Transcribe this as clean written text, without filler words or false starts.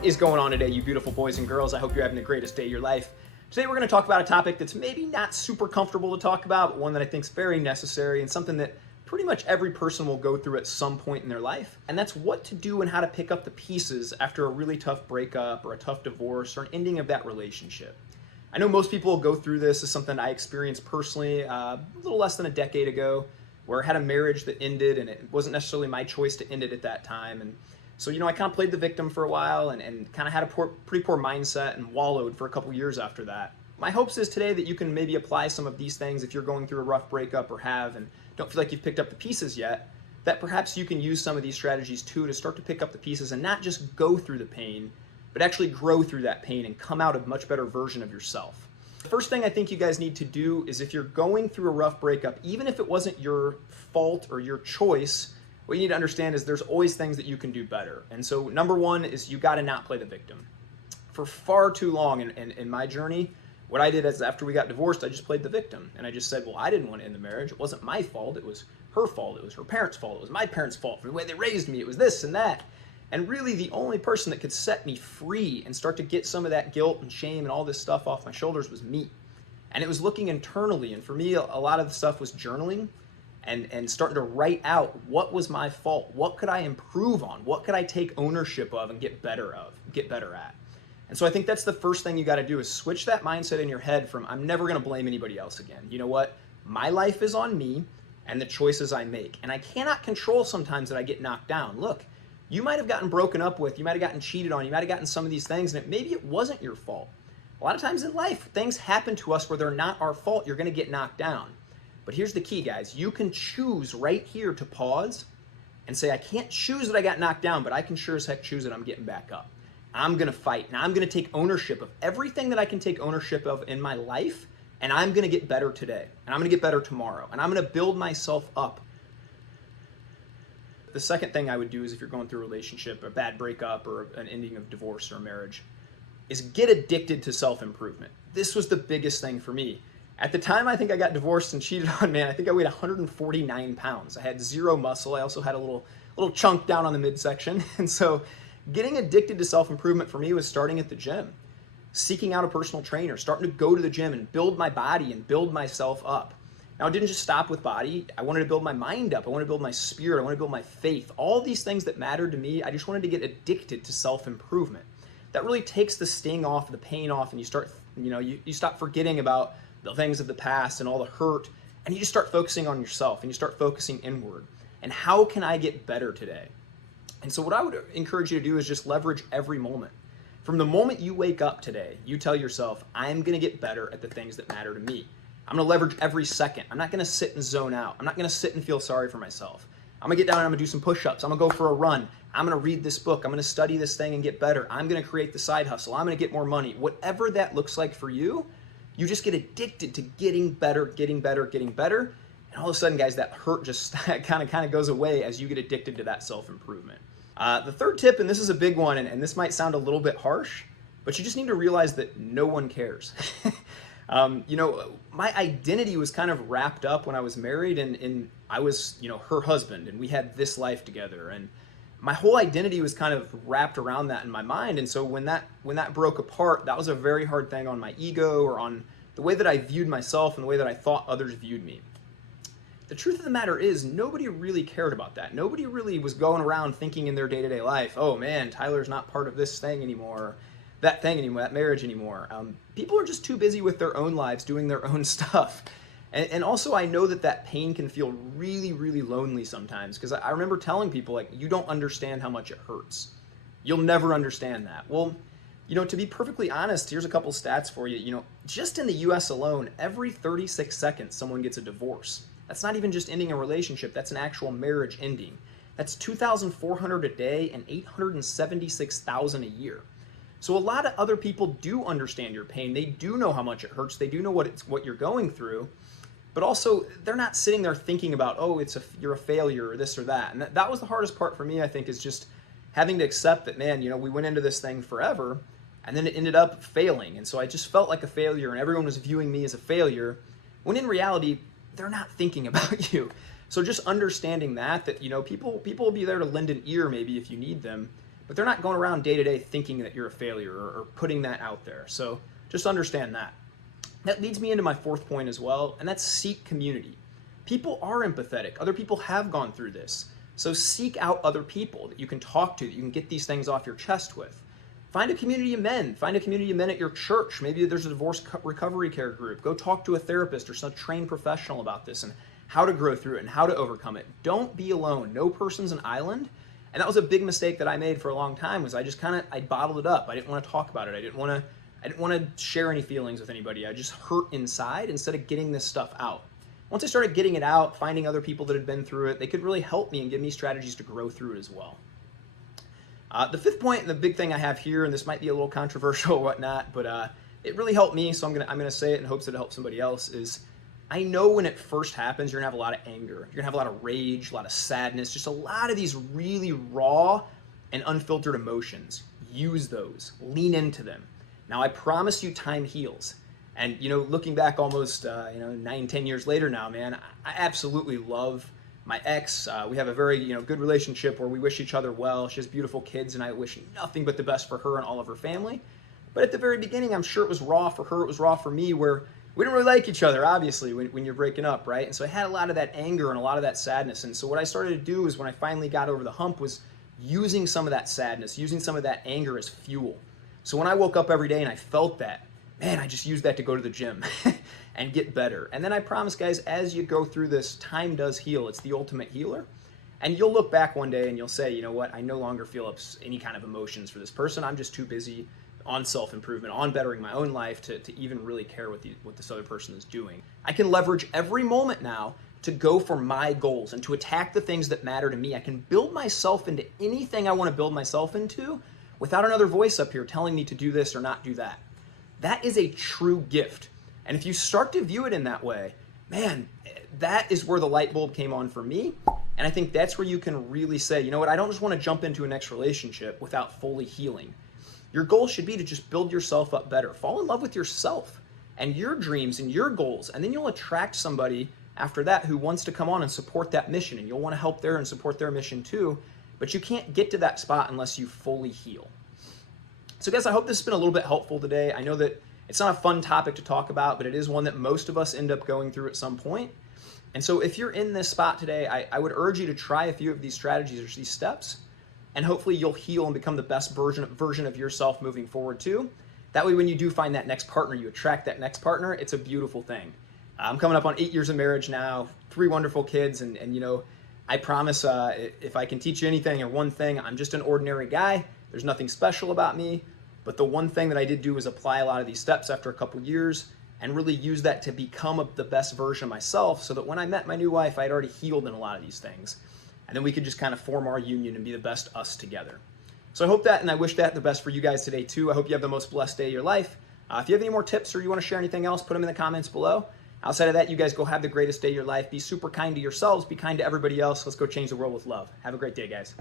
What is going on today, you beautiful boys and girls? I hope you're having the greatest day of your life. Today we're going to talk about a topic that's maybe not super comfortable to talk about, but one that I think is very necessary and something that pretty much every person will go through at some point in their life. And that's what to do and how to pick up the pieces after a really tough breakup or a tough divorce or an ending of that relationship. I know most people will go through this. As something I experienced personally a little less than a decade ago, where I had a marriage that ended and it wasn't necessarily my choice to end it at that time. And so, I kind of played the victim for a while and kind of had a pretty poor mindset and wallowed for a couple years after that. My hopes is today that you can maybe apply some of these things if you're going through a rough breakup or have and don't feel like you've picked up the pieces yet, that perhaps you can use some of these strategies too to start to pick up the pieces and not just go through the pain, but actually grow through that pain and come out a much better version of yourself. The first thing I think you guys need to do is if you're going through a rough breakup, even if it wasn't your fault or your choice, what you need to understand is there's always things that you can do better. And so number one is you got to not play the victim. For far too long in my journey, what I did is after we got divorced, I just played the victim. And I just said, well, I didn't want to end the marriage. It wasn't my fault. It was her fault. It was her parents' fault. It was my parents' fault for the way they raised me. It was this and that. And really the only person that could set me free and start to get some of that guilt and shame and all this stuff off my shoulders was me. And it was looking internally. And for me, a lot of the stuff was journaling and starting to write out what was my fault, what could I improve on, what could I take ownership of and get better at. And so I think that's the first thing you got to do is switch that mindset in your head from I'm never going to blame anybody else again. You know what? My life is on me and the choices I make. And I cannot control sometimes that I get knocked down. Look, you might have gotten broken up with, you might have gotten cheated on, you might have gotten some of these things, and maybe it wasn't your fault. A lot of times in life, things happen to us where they're not our fault. You're going to get knocked down. But here's the key, guys. You can choose right here to pause and say, I can't choose that I got knocked down, but I can sure as heck choose that I'm getting back up. I'm going to fight, and I'm going to take ownership of everything that I can take ownership of in my life, and I'm going to get better today, and I'm going to get better tomorrow, and I'm going to build myself up. The second thing I would do is if you're going through a relationship, a bad breakup, or an ending of divorce or a marriage, is get addicted to self-improvement. This was the biggest thing for me. At the time I think I got divorced and cheated on, man, I think I weighed 149 pounds. I had zero muscle. I also had a little chunk down on the midsection. And so getting addicted to self-improvement for me was starting at the gym, seeking out a personal trainer, starting to go to the gym and build my body and build myself up. Now, it didn't just stop with body. I wanted to build my mind up. I wanted to build my spirit. I wanted to build my faith. All these things that mattered to me, I just wanted to get addicted to self-improvement. That really takes the sting off, the pain off, and you start, you stop forgetting about the things of the past and all the hurt, and you just start focusing on yourself and you start focusing inward. And how can I get better today? And so what I would encourage you to do is just leverage every moment. From the moment you wake up today, you tell yourself, I'm going to get better at the things that matter to me. I'm going to leverage every second. I'm not going to sit and zone out. I'm not going to sit and feel sorry for myself. I'm going to get down and I'm going to do some push-ups. I'm going to go for a run. I'm going to read this book. I'm going to study this thing and get better. I'm going to create the side hustle. I'm going to get more money. Whatever that looks like for you, you just get addicted to getting better. And all of a sudden, guys, that hurt just kind of goes away as you get addicted to that self-improvement. The third tip, and this is a big one, and this might sound a little bit harsh, but you just need to realize that no one cares. My identity was kind of wrapped up when I was married, and I was, her husband, and we had this life together, and my whole identity was kind of wrapped around that in my mind. And so when that broke apart, that was a very hard thing on my ego or on the way that I viewed myself and the way that I thought others viewed me. The truth of the matter is nobody really cared about that. Nobody really was going around thinking in their day-to-day life, oh man, Tyler's not part of this thing anymore, that thing anymore, that marriage anymore. People are just too busy with their own lives doing their own stuff. And also I know that pain can feel really, really lonely sometimes, because I remember telling people, like, you don't understand how much it hurts. You'll never understand that. Well, to be perfectly honest, here's a couple stats for you. Just in the US alone, every 36 seconds someone gets a divorce. That's not even just ending a relationship, that's an actual marriage ending. That's 2,400 a day and 876,000 a year. So a lot of other people do understand your pain. They do know how much it hurts. They do know what you're going through. But also, they're not sitting there thinking about, oh, you're a failure or this or that. And that was the hardest part for me, I think, is just having to accept that, man, we went into this thing forever, and then it ended up failing. And so I just felt like a failure, and everyone was viewing me as a failure, when in reality, they're not thinking about you. So just understanding that people will be there to lend an ear maybe if you need them, but they're not going around day to day thinking that you're a failure or putting that out there. So just understand that. That leads me into my fourth point as well, and that's seek community. People are empathetic. Other people have gone through this. So seek out other people that you can talk to, that you can get these things off your chest with. Find a community of men. Find a community of men at your church. Maybe there's a divorce recovery care group. Go talk to a therapist or some trained professional about this and how to grow through it and how to overcome it. Don't be alone. No person's an island. And that was a big mistake that I made for a long time, was I just I bottled it up. I didn't want to talk about it. I didn't want to share any feelings with anybody. I just hurt inside instead of getting this stuff out. Once I started getting it out, finding other people that had been through it, they could really help me and give me strategies to grow through it as well. The fifth point, and the big thing I have here, and this might be a little controversial or whatnot, but it really helped me, so I'm gonna say it in hopes that it helps somebody else, is I know when it first happens, you're gonna have a lot of anger. You're gonna have a lot of rage, a lot of sadness, just a lot of these really raw and unfiltered emotions. Use those, lean into them. Now I promise you time heals. And, looking back almost, 9-10 years later now, man, I absolutely love my ex. We have a very, good relationship where we wish each other well. She has beautiful kids, and I wish nothing but the best for her and all of her family. But at the very beginning, I'm sure it was raw for her. It was raw for me, where we didn't really like each other, obviously, when you're breaking up, right? And so I had a lot of that anger and a lot of that sadness. And so what I started to do is when I finally got over the hump was using some of that sadness, using some of that anger as fuel. So when I woke up every day and I felt that, man, I just used that to go to the gym and get better. And then I promise, guys, as you go through this, time does heal. It's the ultimate healer. And you'll look back one day and you'll say, you know what, I no longer feel any kind of emotions for this person. I'm just too busy on self-improvement, on bettering my own life to even really care what this other person is doing. I can leverage every moment now to go for my goals and to attack the things that matter to me. I can build myself into anything I want to build myself into without another voice up here telling me to do this or not do that. That is a true gift. And if you start to view it in that way, man, that is where the light bulb came on for me. And I think that's where you can really say, you know what, I don't just want to jump into a next relationship without fully healing. Your goal should be to just build yourself up better. Fall in love with yourself and your dreams and your goals. And then you'll attract somebody after that who wants to come on and support that mission. And you'll want to help and support their mission too. But you can't get to that spot unless you fully heal. So guys, I hope this has been a little bit helpful today. I know that it's not a fun topic to talk about, but it is one that most of us end up going through at some point. And so if you're in this spot today, I would urge you to try a few of these strategies or these steps, and hopefully you'll heal and become the best version of yourself moving forward too. That way when you do find that next partner, you attract that next partner, it's a beautiful thing. I'm coming up on 8 years of marriage now, 3 wonderful kids, and I promise if I can teach you anything or one thing, I'm just an ordinary guy. There's nothing special about me, but the one thing that I did do was apply a lot of these steps after a couple years and really use that to become the best version of myself, so that when I met my new wife, I'd already healed in a lot of these things. And then we could just kind of form our union and be the best us together. So I hope that, and I wish that the best for you guys today too. I hope you have the most blessed day of your life. If you have any more tips or you want to share anything else, put them in the comments below. Outside of that, you guys go have the greatest day of your life. Be super kind to yourselves. Be kind to everybody else. Let's go change the world with love. Have a great day, guys.